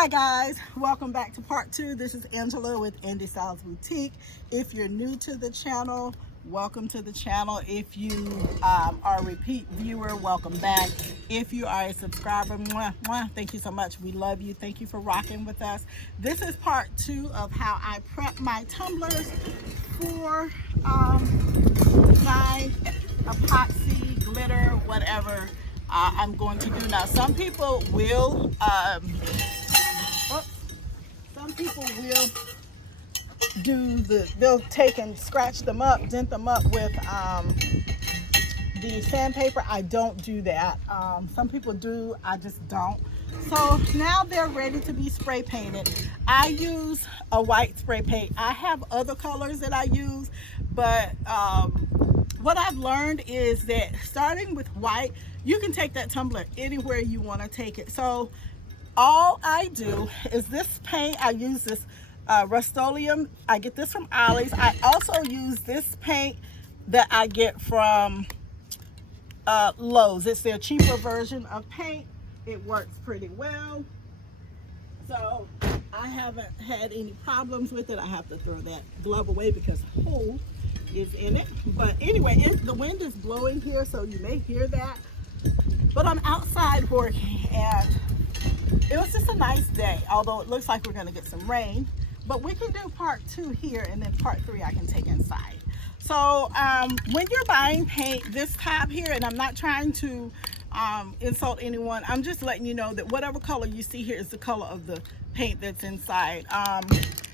Hi guys, welcome back to part 2. This is Angela with Andy Styles Boutique. If you're new to the channel, welcome to the channel. If you are a repeat viewer, welcome back. If you are a subscriber, mwah, mwah, thank you so much. We love you. Thank you for rocking with us. This is part 2 of how I prep my tumblers for my epoxy, glitter, whatever I'm going to do now. Some people will they'll take and scratch them up, dent them up with the sandpaper. I don't do that. Some people do, I just don't. So now they're ready to be spray painted. I use a white spray paint. I have other colors that I use, but what I've learned is that starting with white, you can take that tumbler anywhere you want to take it. So all I do is this paint, I use this Rust-Oleum. I get this from Ollie's. I also use this paint that I get from Lowe's. It's their cheaper version of paint. It works pretty well. So I haven't had any problems with it. I have to throw that glove away because a hole is in it. But anyway, the wind is blowing here, so you may hear that. But I'm outside working, and it was just a nice day, although it looks like we're going to get some rain. But we can do part 2 here, and then part 3 I can take inside. So when you're buying paint, this tab here, and I'm not trying to insult anyone, I'm just letting you know that whatever color you see here is the color of the paint that's inside.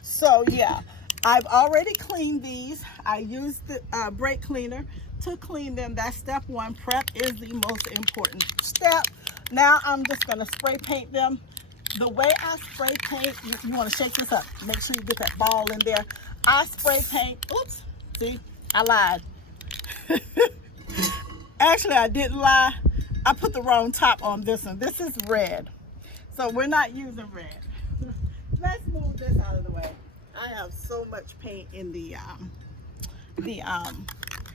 So yeah, I've already cleaned these. I used the brake cleaner to clean them. That's step 1. Prep is the most important step. Now I'm just going to spray paint them. The way I spray paint, you want to shake this up. Make sure you get that ball in there. I spray paint. Oops. See, I lied. Actually, I didn't lie. I put the wrong top on this one. This is red. So we're not using red. Let's move this out of the way. I have so much paint in the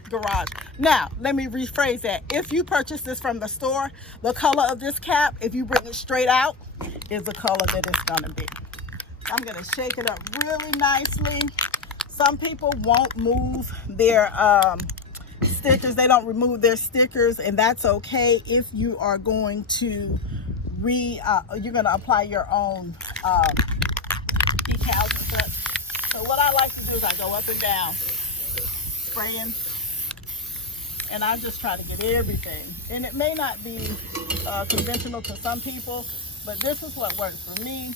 garage. Now, let me rephrase that. If you purchase this from the store, the color of this cap, if you bring it straight out, is the color that it's going to be. I'm going to shake it up really nicely. Some people won't move their stickers. They don't remove their stickers, and that's okay if you are going to you're going to apply your own decals and such. So what I like to do is I go up and down, spraying, and I just try to get everything. And it may not be conventional to some people, but this is what works for me.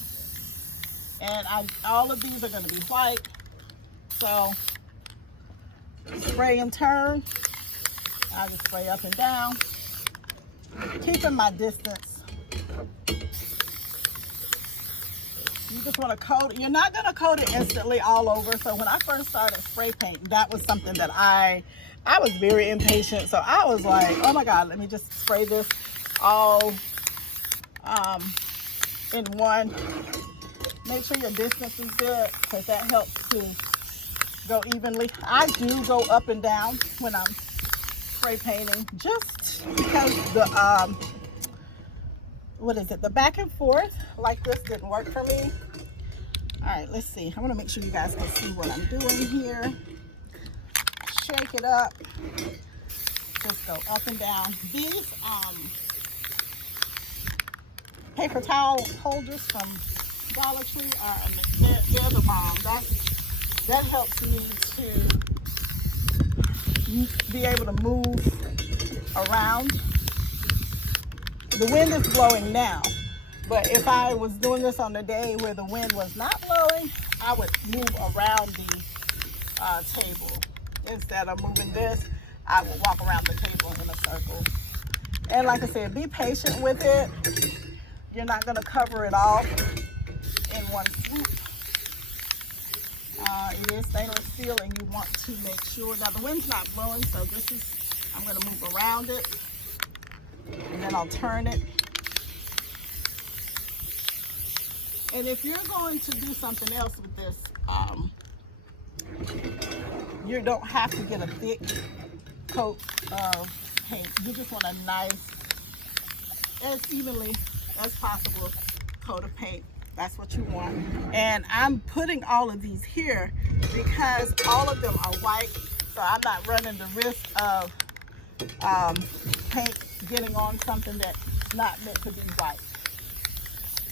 And all of these are going to be white. So spray and turn. I just spray up and down, keeping my distance. You just want to coat it. You're not going to coat it instantly all over. So when I first started spray paint, that was something that I was very impatient. So I was like, oh my God, let me just spray this all in one. Make sure your distance is good, because that helps to go evenly. I do go up and down when I'm spray painting, just because the the back and forth like this didn't work for me. All right, let's see. I want to make sure you guys can see what I'm doing here. Shake it up. Just go up and down. These paper towel holders from Dollar Tree they're the bomb. That helps me to be able to move around. The wind is blowing now, but if I was doing this on a day where the wind was not blowing, I would move around the table. Instead of moving this, I would walk around the table in a circle. And like I said, be patient with it. You're not going to cover it all in one swoop. It is stainless steel, and you want to make sure. Now the wind's not blowing, so I'm going to move around it, and then I'll turn it. And if you're going to do something else with this, you don't have to get a thick coat of paint. You just want a nice, as evenly as possible coat of paint That's what you want. And I'm putting all of these here because all of them are white, so I'm not running the risk of paint getting on something that's not meant to be white.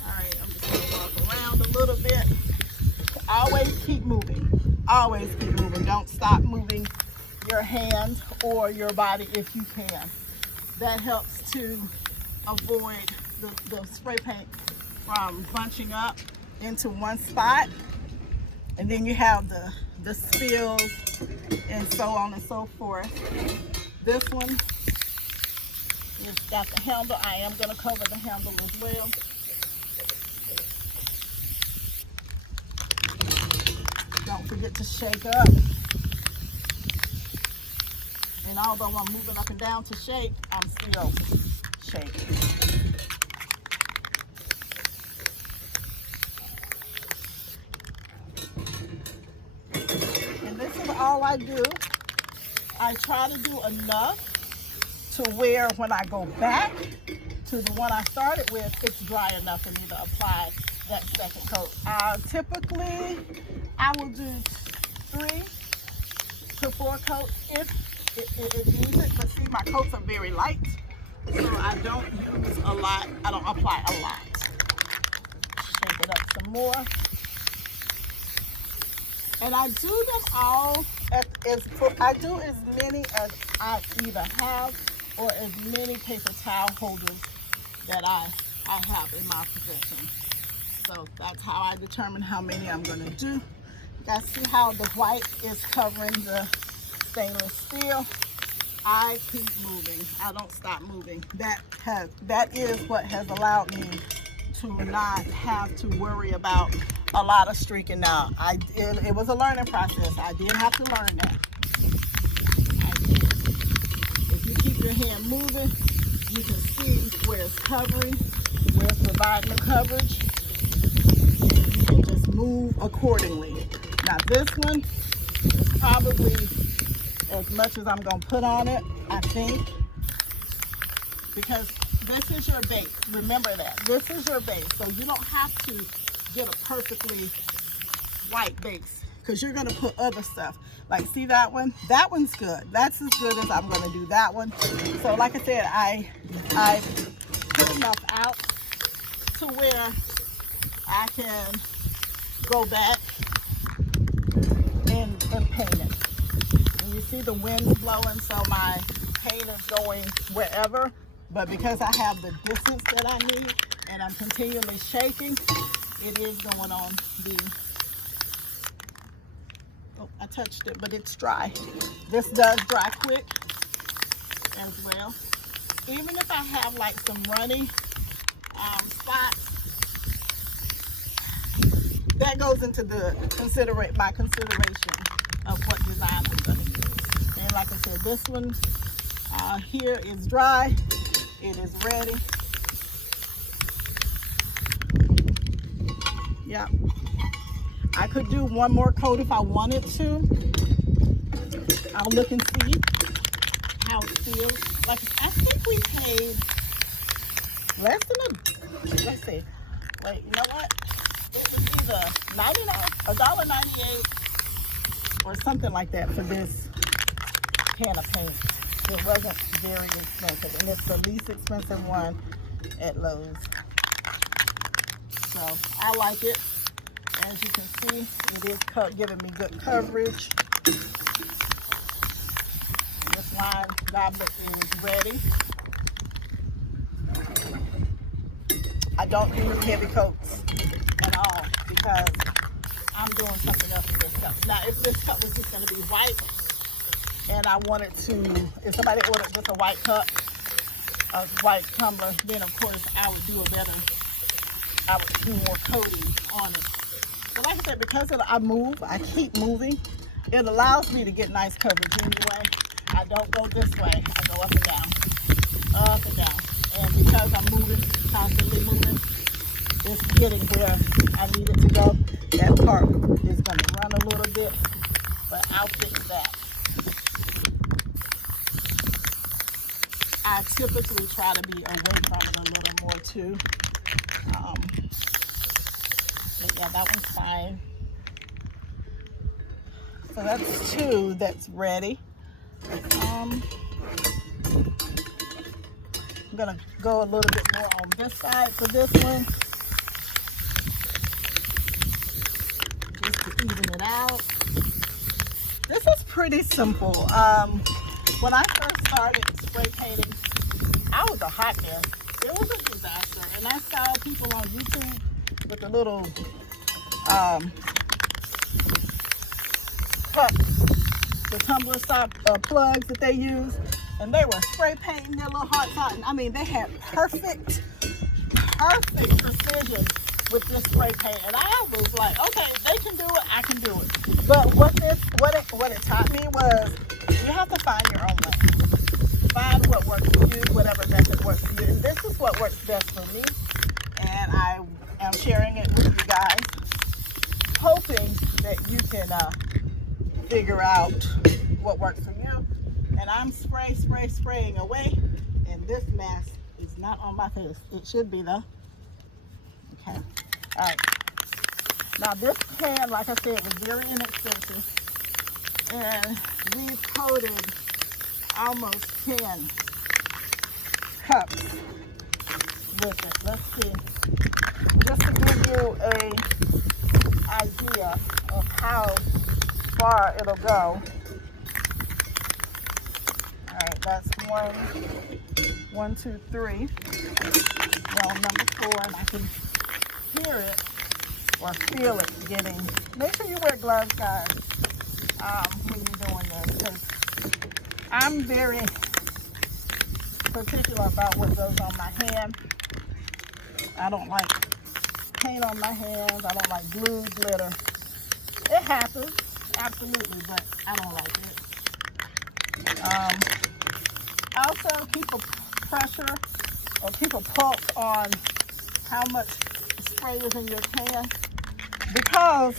All right, I'm just gonna walk around a little bit. Always keep moving. Always keep moving. Don't stop moving your hand or your body if you can. That helps to avoid the spray paint from bunching up into one spot. And then you have the spills and so on and so forth. This one it's got the handle. I am going to cover the handle as well. Don't forget to shake up. And although I'm moving up and down to shake, I'm still shaking. And this is all I do. I try to do enough to where when I go back to the one I started with, it's dry enough for me to apply that second coat. Typically, I will do 3 to 4 coats if it needs it. But see, my coats are very light, so I don't use a lot. I don't apply a lot. Shake it up some more. And I do them all, I do as many as I either have or as many paper towel holders that I have in my possession. So that's how I determine how many I'm going to do. You guys see how the white is covering the stainless steel? I keep moving. I don't stop moving. That is what has allowed me to not have to worry about a lot of streaking. Now, it was a learning process. I did have to learn that. If you keep your hand moving, you can see where it's covering, where it's providing the coverage. You can just move accordingly. Now this one is probably as much as I'm going to put on it, I think, because this is your base. Remember that. This is your base, so you don't have to get a perfectly white base because you're going to put other stuff. Like, see that one? That one's good. That's as good as I'm going to do that one. So like I said, I put enough out to where I can go back and paint it. And you see the wind blowing, so my paint is going wherever. But because I have the distance that I need and I'm continually shaking, it is going on the, oh, I touched it, but it's dry. This does dry quick as well. Even if I have like some runny spots, that goes into my consideration of what design I'm going to do. And like I said, this one here is dry. It is ready. Yeah. I could do one more coat if I wanted to. I'll look and see how it feels. Like, I think we paid less than let's see. Wait, you know what? It was either $1.98 or something like that for this can of paint. It wasn't very expensive, and it's the least expensive one at Lowe's. So I like it. As you can see, it is giving me good coverage. This line goblet is ready. I don't use heavy coats at all because I'm doing something else with this cup. Now, if this cup was just going to be white, and I wanted to, if somebody ordered just a white cup, a white tumbler, then of course I would do more coating on it. But like I said, because I keep moving, it allows me to get nice coverage anyway. I don't go this way, I go up and down, up and down. And because I'm moving, constantly moving, it's getting where I need it to go. That part is going to run a little bit, but I'll fix that. I typically try to be away from it a little more too. Yeah, that one's fine. So that's 2 that's ready. I'm gonna go a little bit more on this side for this one, just to even it out. This is pretty simple. When I first started spray painting, I was a hot mess. It was a disaster, and I saw people on YouTube with the little the tumbler stop plugs that they use, and they were spray painting their little hearts out. And I mean, they had perfect precision with this spray paint, and I was like, okay, they can do it, I can do it. But what it taught me was you have to find your own way. Find what works for you, whatever method works for you. And this is what works best for me, and I am sharing it with you guys, hoping that you can figure out what works for you. And I'm spraying away, and this mess is not on my face. It should be though. Okay. All right. Now this can, like I said, was very inexpensive, and we've coated almost 10 cups with it. Let's see. Just to give you an idea of how far it'll go. All right, that's 1, 2, 3. Well, number 4, and I can hear it or feel it getting. Make sure you wear gloves, guys, when you're doing this, because I'm very particular about what goes on my hand. I don't like paint on my hands. I don't like glue, glitter. It happens, absolutely, but I don't like it. Also, keep a pressure or keep a pulse on how much spray is in your can, because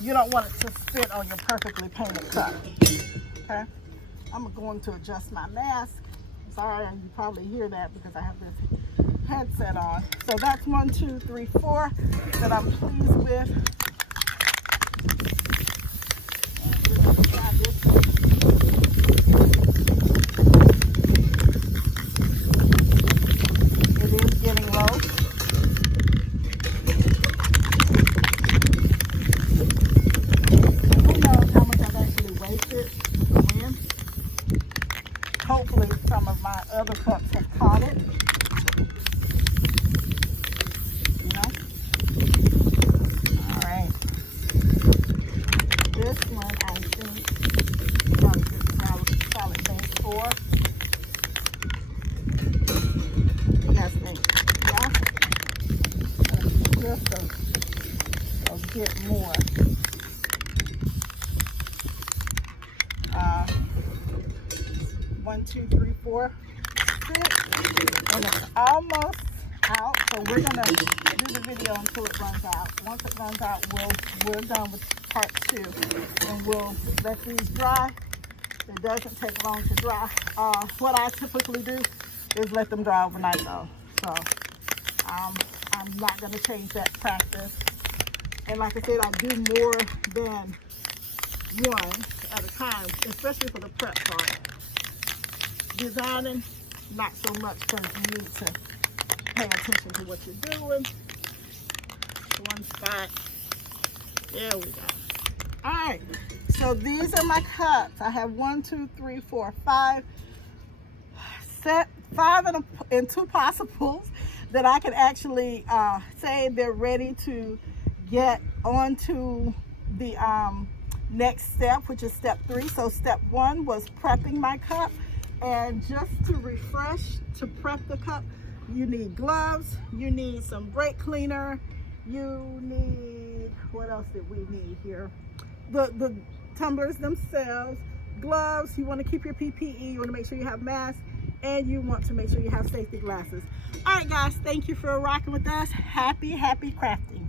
you don't want it to sit on your perfectly painted cup. Okay, I'm going to adjust my mask. Sorry, you probably hear that because I have this headset on. So that's 1, 2, 3, 4 that I'm pleased with. And we're going to try this one. It is getting low. Who knows how much I've actually wasted in? Hopefully some of my other cups have caught it. You know? All right. This one, I think, is probably just solid base 4. What do you guys think? Yeah? Just a bit more. 1, 2, 3, 4, 6, and it's almost out. So we're gonna do the video until it runs out. Once it runs out, we're done with part 2, and we'll let these dry. It doesn't take long to dry. What I typically do is let them dry overnight though. So I'm not gonna change that practice. And like I said, I do more than one at a time, especially for the prep part. Designing, not so much, because you need to pay attention to what you're doing. One spot. There we go. All right. So these are my cups. I have 1, 2, 3, 4, 5. 5 and 2 possibles that I can actually say they're ready to get onto the next step, which is step 3. So step 1 was prepping my cup. And just to refresh, to prep the cup, you need gloves, you need some brake cleaner, you need, what else did we need here? The tumblers themselves, gloves, you want to keep your PPE, you want to make sure you have masks, and you want to make sure you have safety glasses. All right, guys, thank you for rocking with us. Happy crafting.